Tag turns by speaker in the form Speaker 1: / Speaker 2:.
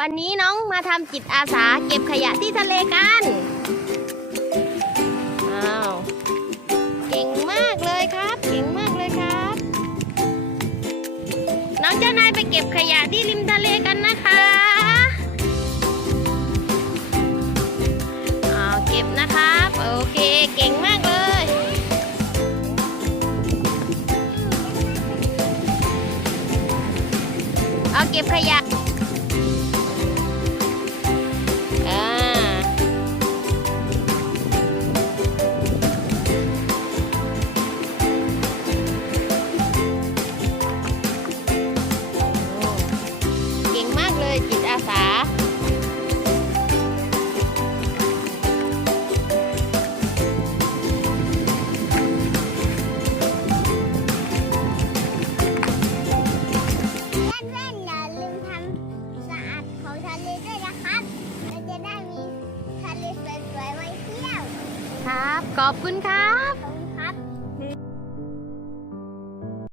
Speaker 1: วันนี้น้องมาทำจิตอาสาเก็บขยะที่ทะเลกัน อ้าว เก่งมากเลยครับ เก่งมากเลยครับ น้องเจ้านายไปเก็บขยะที่ริมทะเลกันนะคะ อ้าว เก็บนะครับ โอเค เก่งมากเลยเอาเก็บขยะ เก่งมากเลยจิตอาสา
Speaker 2: เพื่อนๆอย่าลืมทำสะอาดของทะเลด้วยนะครับเราจะได้มีทะเลสวยๆไว้เที่ยว
Speaker 1: ครับขอบคุณครับ
Speaker 2: ข